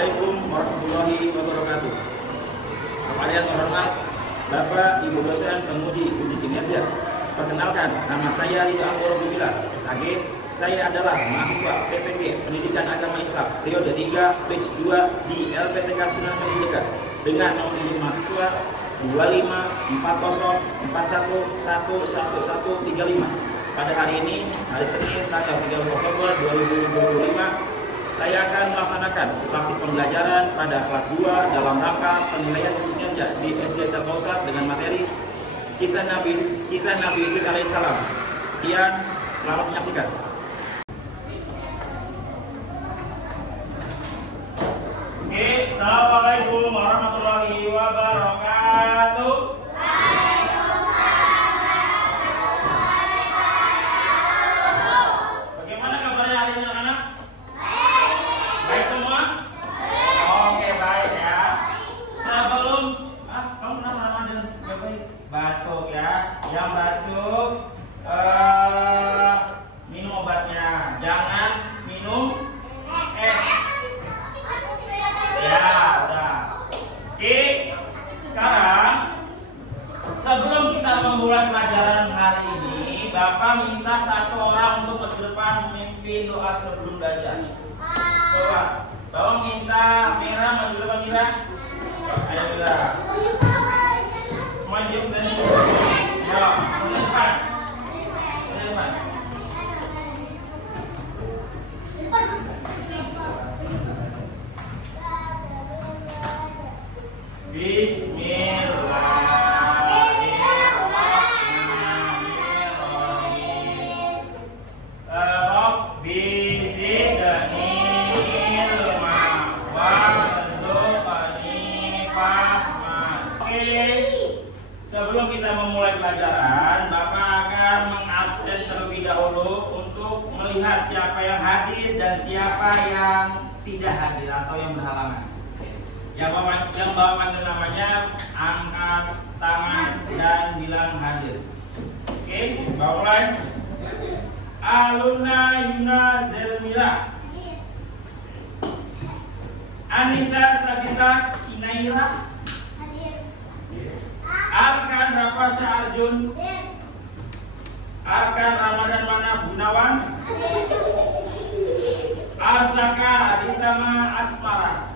Assalamualaikum warahmatullahi wabarakatuh. Kepada yang terhormat Bapak Ibu dosen penguji uji kinerja, perkenalkan, nama saya Ridho Anggoro Gumilar, SAG. Saya adalah mahasiswa PPG Pendidikan Agama Islam periode 3 batch 2 di LPTK Sunan Kalijaga dengan nomor induk mahasiswa 2541111135. Pada hari ini, hari Senin tanggal 30 Oktober 2025, saya akan melaksanakan praktik pembelajaran pada kelas 2 dalam rangka penilaian uji kinerja di SD Terkausar dengan materi kisah Nabi Idris alaihissalam. Sekian, selamat menyaksikan. Oke, assalamualaikum warahmatullahi wabarakatuh. Bagaimana kabarnya hari ini anak-anak? Baik semua? Oke, baik ya. Sebelum kamu kenapa ada batuk ya? Yang batuk minum obatnya. Jangan minum es. Ya, udah. Oke. Sekarang sebelum kita memulai pelajaran hari ini, Bapak minta satu orang untuk ke depan memimpin doa sebelum belajar. Coba, Bapak minta merah maju depan Mira. Ayo Mira. Semua diam dan diam. Ya, ke depan. Ke depan. Bismillahirrahmanirrahim. Rabbi zidni ilma warzuqni fahman. Oke. Sebelum kita memulai pelajaran, Bapak akan mengabsen terlebih dahulu untuk melihat siapa yang hadir dan siapa yang tidak hadir atau yang berhalangan. Yang bawa panggil namanya, angkat tangan dan bilang hadir. Oke, mulai. Aluna Yuna Zelmira, Anissa Sabita Inaira, Arkan Rafasha Arjun, Arkan Ramadan Mana Gunawan, Arsaka Aditama Asmara,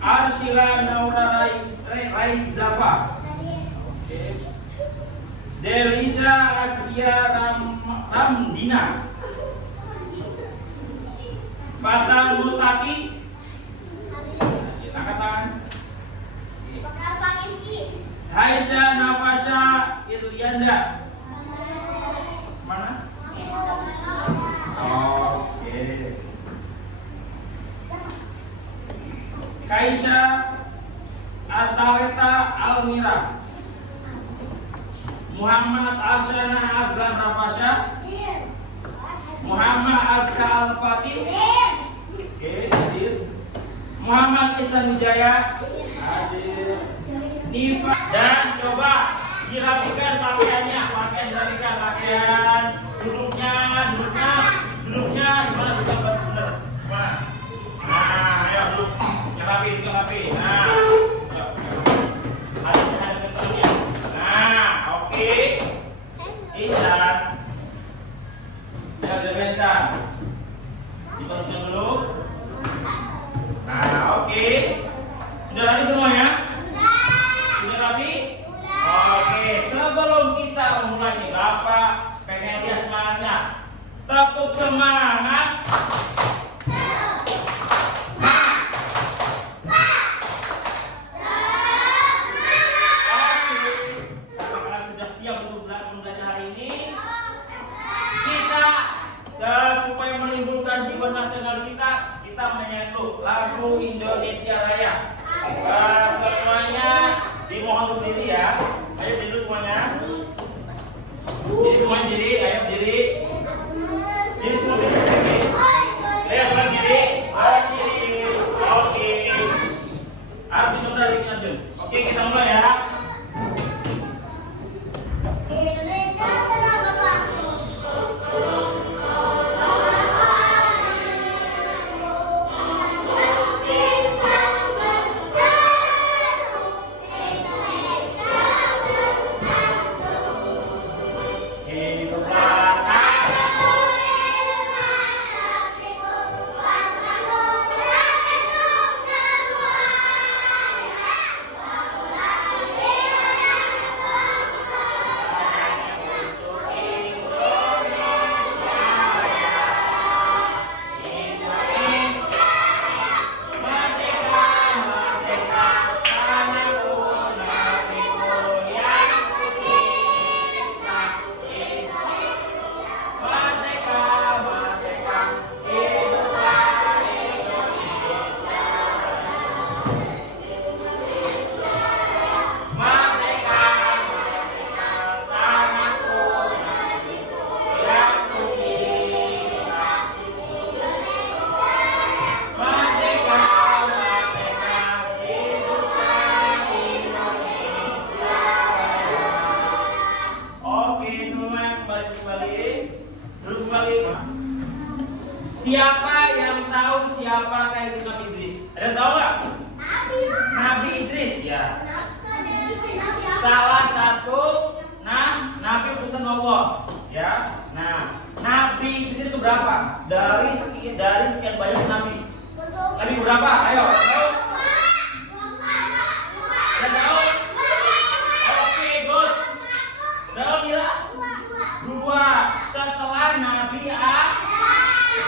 Arshila Naura Raizafa, Delisha Askia Ramdina, Fatal Mutaki, angkat tangan, Haisha Nafasha Irlianda, mana? Oke. Kaisha Ataleta Almira, Muhammad Asyana Azlan Rafasha, Muhammad Azka Al-Fatih, oke, hadir. Muhammad Ihsan Wijaya, hadir. Nifa, dan coba dirapikan pakaiannya, pakaian duduknya gimana benar. Nah, ayo duduk, rapi. Nah, oke. Ihsan, ya udah Ihsan, diteruskan dulu. Nah, oke. Sudah rapi semuanya? Sudah rapi? Oke, sebelum kita memulai nih, Bapak pengen lihat semangatnya. Tepuk semangat. Supaya menimbulkan jiwa nasional kita menyanyi dulu lagu Indonesia Raya. Semuanya dimohon berdiri ya. Ayo duduk semuanya. Jadi semuanya diri, ayo berdiri. Jadi semua berdiri. Ayo semua berdiri. Oke. Arjun udah Arjun. Oke, kita mulai ya. Indonesia telah Bapak. Siapa yang tahu siapa kayak Nabi Idris? Ada yang tahu nggak? Nabi Idris ya. Salah satu Nabi utusan Allah ya. Nah, Nabi Idris itu berapa? Dari sekian banyak Nabi. Nabi berapa? Ayo. Ada tahu? Oke, good. Tahu Mira? 2 setelah Nabi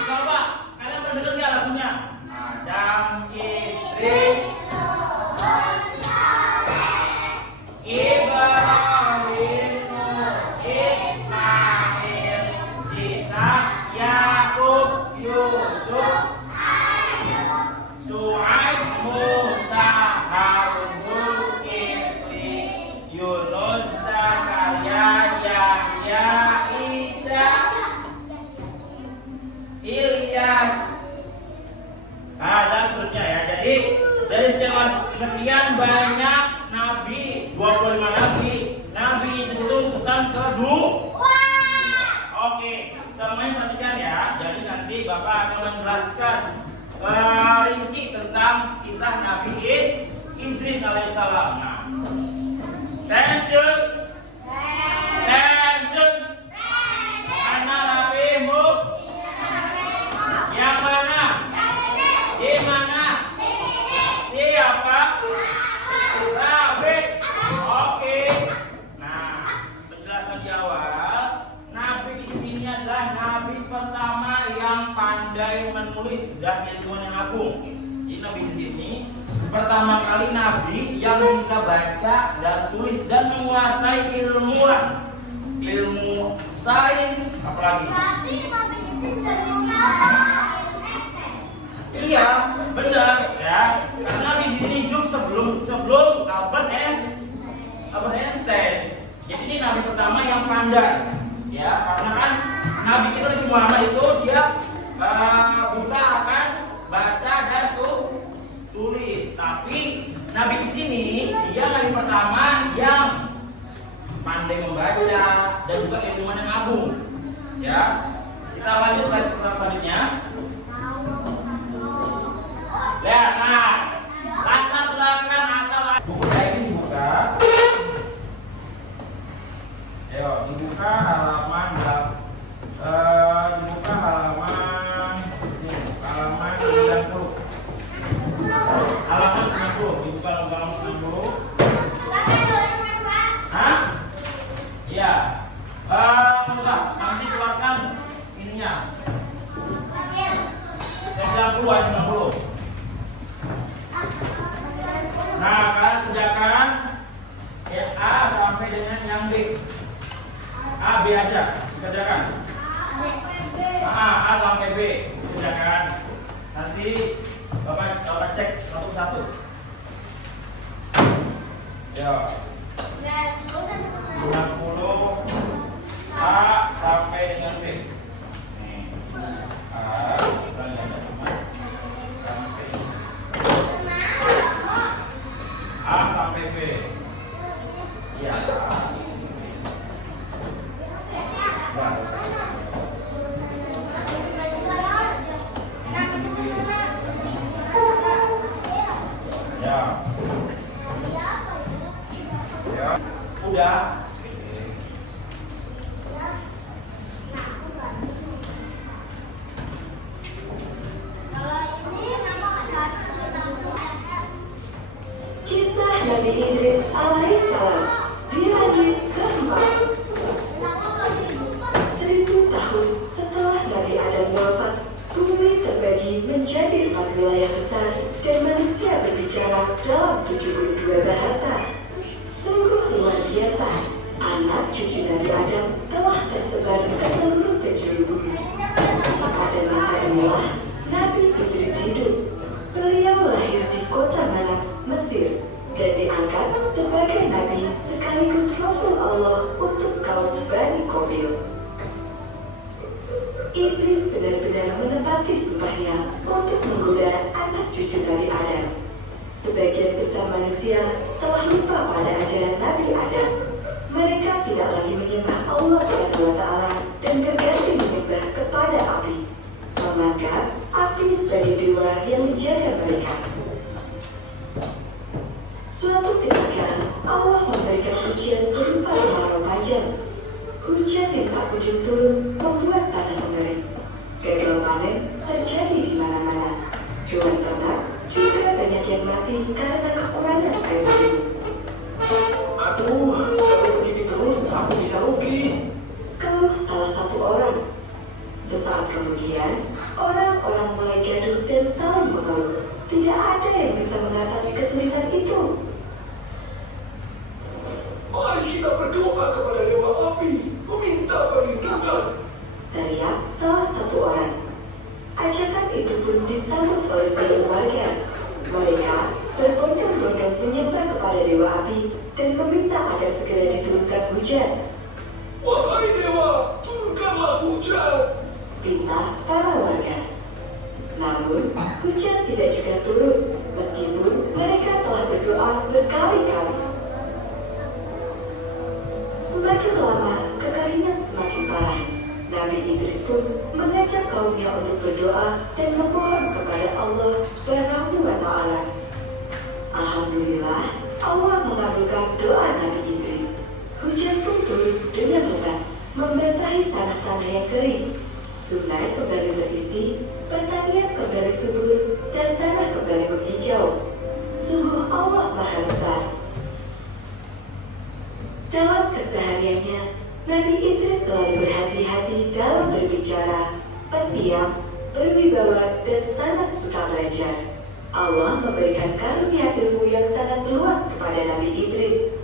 Coba kalian pernah dengar nggak lagunya? Adam, Idris, Ibrahim, Ismail, Ishak, Yakub, Yusuf, Su'aib, Musa, Harun, Zulkifli, Yunus, Zakaria, Yahya, Isa, Ilyas, dan seterusnya ya. Jadi dari sekian banyak Nabi, 25 Nabi, Nabi itu utusan kedua. Oke, semuanya perhatikan ya. Jadi nanti Bapak akan menjelaskan rinci tentang kisah Nabi Idris alaihissalam. Nah, attention, attention, mana rapimu? Yang mana? Di mana? Siapa? Rabi. Oke. Nah, penjelasan di awal, Nabi di sini adalah Nabi pertama yang pandai menulis dan ilmuwan yang agung. Jadi Nabi di sini pertama kali Nabi yang bisa baca dan tulis dan menguasai ilmu sains, apalagi. Iya, benar ya. Karena di sini hidup sebelum Albert Einstein. Jadi ini Nabi pertama yang pandai, ya. Karena kan Nabi kita Nabi Muhammad itu dia buta akan baca dan tulis. Tapi Nabi di sini dia Nabi pertama yang pandai membaca dan juga ilmuwan yang agung, ya. Kita lanjut slide selanjutnya. Lihat, nah, latar belakang atau buku saya ini dibuka. Ayo, dibuka halaman 90. Halaman 90, dibuka halaman 90. Hah? Iya. Musa, nanti keluarkan ininya. Saya 90 aja 90. Nah, kalian kerjakan ya, A sampai dengan yang B. A, B aja kerjakan. A sampai B kerjakan. Nanti Bapak cek satu-satu. Yo. 90 A sampai dengan B. Nih. A kita lihat teman. Sampai A sampai B. Iya. Ya. Ya. Udah. Kisah Nabi Idris alaihissalam di langit keempat. 1000 tahun setelah Nabi Adam wafat, bumi terbagi menjadi 4 wilayah besar dan manusia berbicara dalam 72 bahasa. Sungguh luar biasa, anak cucu Nabi Adam telah tersebar ke seluruh penjuru bumi. Pada masa inilah Nabi Idris hidup. Beliau lahir di kota Manak, Mesir, dan diangkat sebagai nabi sekaligus Rasul Allah untuk kaum Bani Qabil. Iblis benar-benar menepati sumpahnya untuk menggoda anak cucu Nabi Adam. Sebagian besar manusia telah lupa pada ajaran Nabi Adam. Mereka tidak lagi menyembah Allah SWT dan berganti menyembah kepada api. Maka Sesaat kemudian, orang-orang mulai gaduh dan saling mengeluh. Tidak ada yang bisa mengatasi kesulitan itu. Mari kita berdoa kepada Dewa Api, meminta perlindungan. Teriak salah satu orang. Ajakan itu pun disambut oleh seluruh warga. Mereka berbondong-bondong menyembah kepada Dewa Api dan meminta agar segera diturunkan hujan. Wahai Dewa, turunkanlah hujan. Pinta para warga. Namun, hujan tidak juga turun, meskipun mereka telah berdoa berkali-kali. Semakin lama, kekeringan semakin parah. Nabi Idris pun mengajak kaumnya untuk berdoa dan memohon kepada Allah Subhanahu wa Ta'ala. Alhamdulillah, Allah mengabulkan doa Nabi Idris. Hujan pun turun dengan lebat, membasahi tanah-tanah yang kering. Sungai kembali berisi, pertanian kembali subur, dan tanah kembali menghijau. Sungguh Allah Maha Besar. Dalam kesehariannya, Nabi Idris selalu berhati-hati dalam berbicara, pendiam, berwibawa, dan sangat suka belajar. Allah memberikan karunia ilmu yang sangat luas kepada Nabi Idris.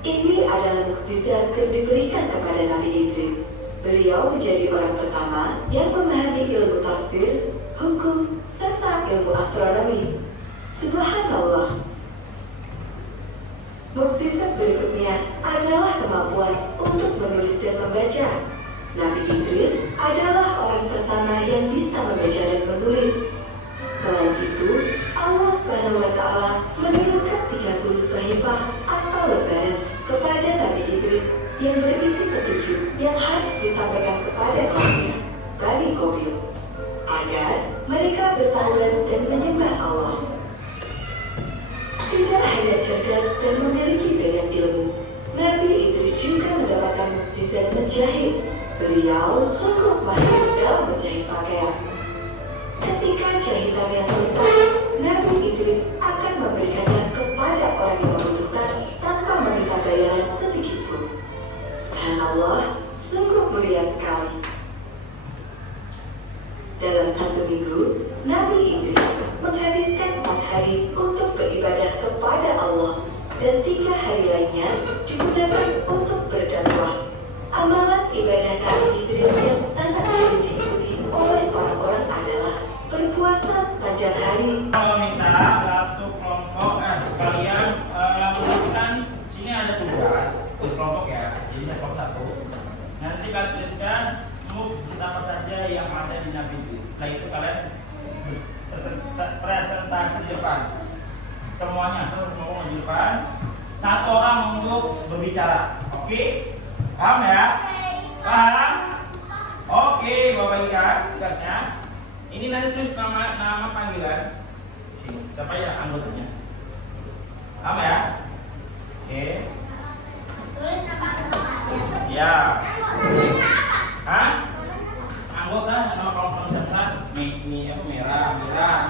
Ini adalah mukjizat yang diberikan kepada Nabi Idris. Beliau menjadi orang pertama yang memahami ilmu tafsir, hukum, serta ilmu astronomi. Subhanallah. Mukjizat berikutnya adalah kemampuan untuk menulis dan membaca. Nabi Idris adalah orang pertama yang bisa membaca dan menulis. Selain itu, Allah Subhanahu wa Ta'ala menurunkan 30 sahifah atau lembaran kepada Nabi Idris yang berisi petunjuk yang harus disampaikan kepada kaumnya, Bani Qabil, agar mereka bertauhid dan menyembah Allah. Tidak hanya cerdas dan memiliki banyak ilmu, Nabi Idris juga mendapatkan mukjizat menjahit. Beliau sungguh mahir dalam menjahit pakaian. Ketika jahitannya selesai, Nabi Idris akan memberikannya kepada orang yang membutuhkan tanpa meminta bayaran sedikit pun. Subhanallah, sungguh mulia sekali. Dalam satu minggu, Nabi Idris menghabiskan 4 hari untuk beribadah kepada Allah dan 3 hari lainnya digunakan untuk berdakwah. Amalan ibadah Nabi Idris yang sangat sering diikuti oleh orang-orang adalah berpuasa sepanjang hari. Saya meminta satu kelompok kalian menuliskan sini ada tugas untuk kelompok ya, jadi saya kelompok satu. Nanti kalian tuliskan mukjizat apa saja yang ada di Nabi Idris. Setelah itu kalian presentasi di depan. Semuanya terus ngomong di depan. Satu orang untuk berbicara. Oke? Paham ya? Paham? Oke, Bapak ikat tugasnya. Ini nanti tulis nama panggilan. Siapa ya anggotanya? Paham ya? Oke. Ya. Hah? Anggota nama kelompok siapa? Ini apa merah.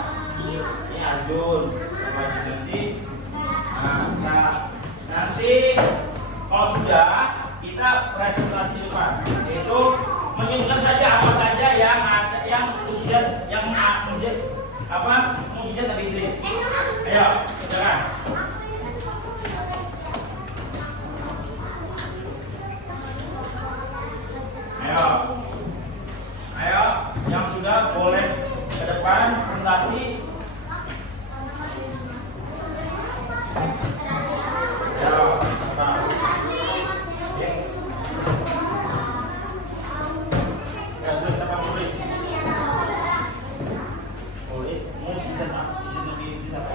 Ini Arjun. Bapak nanti. Nah, sekarang nanti kalau sudah kita presentasi di depan, yaitu menyebutkan saja apa saja yang ada, yang mukjizat Nabi Idris. Ayo, silakan. Ayo, yang sudah boleh ke depan presentasi. Ayo, cepat. Ya, terus apa tulis? Tulis mukjizat Nabi Idris apa?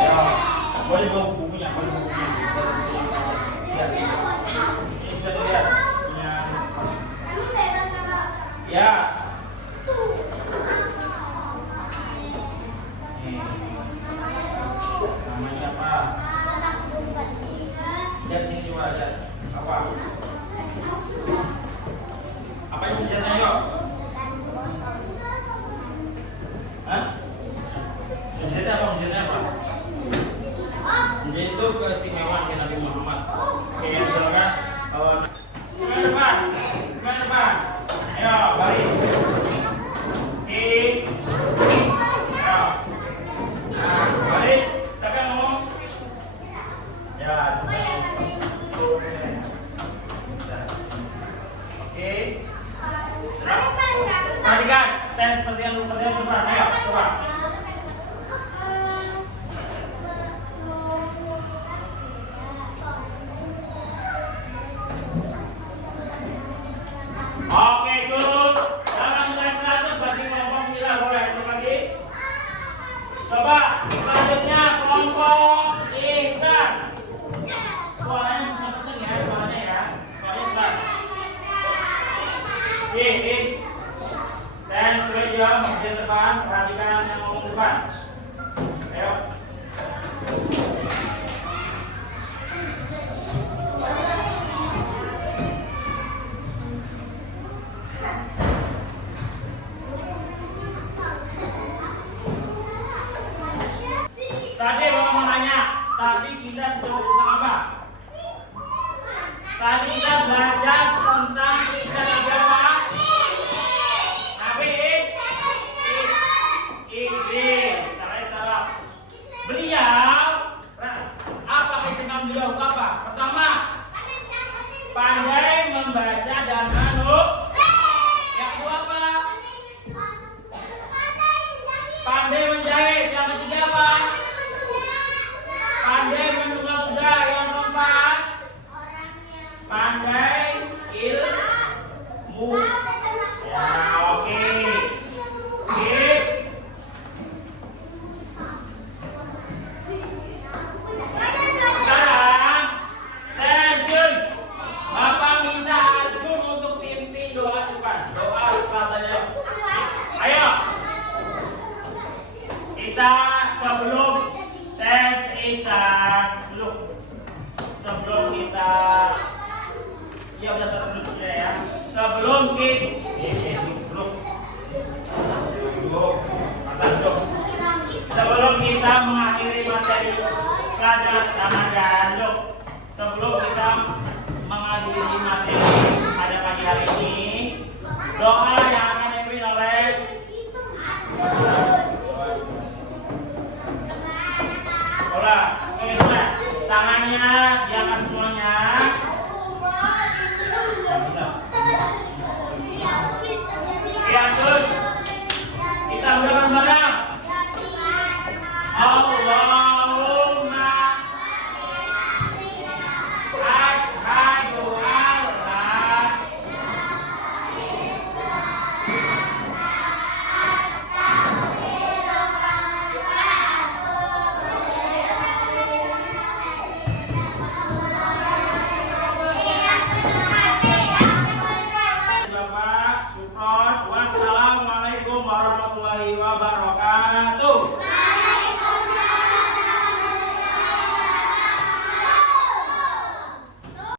Ayo, boleh bawa bukunya, Ya. Ini bisa dilihat. Ya. Namanya apa? Lihat sini juga ada. Apa? Apa yang bisa yuk? Hah? Mujizatnya apa? Mujizat itu keistimewaan Nabi Muhammad. Oke, silakan. Sebelah depan. Ayo. stand seperti yang lu kerjain coba. Ayo, coba. Oke, good. Jangan mulai 100 bagi kelompok Mila, boleh itu lagi. Coba selanjutnya kelompok Ihsan. Suaranya bisa kenceng ya, suaranya ya. Suaranya keras. Dan sudah jam di depan, perhatikan yang ngomong depan. Ayo. Tadi Bapak mau nanya, tadi kita sudah tentang apa? Tadi kita belajar tentang Ihsan agama. Salah. Beliau, apa kecenderungan beliau apa? Pertama, pandai membaca dan menulis. Yang kedua apa? Pandai menjahit. Yang ketiga apa? Pandai menunggang kuda. Yang keempat, pandai ilmu. Ya, oke. Sekarang, attention. Bapak minta Arjun untuk pimpin doa Tuhan. Doa katanya. Ayo. Kita sebelum stand Ihsan dulu. Sebelum kita ya udah tertutup ya. Sebelum kita sebelum kita mengakhiri materi pelajaran Ramadan, sebelum kita mengakhiri materi pada pagi hari ini, doa yang akan dipimpin oleh sekolah. Oke, tangannya diangkat semuanya. Diangkat. Kita berdoa bareng. Allahumma asyhadu an la Bapak Supron. Wassalamualaikum warahmatullahi wabarakatuh.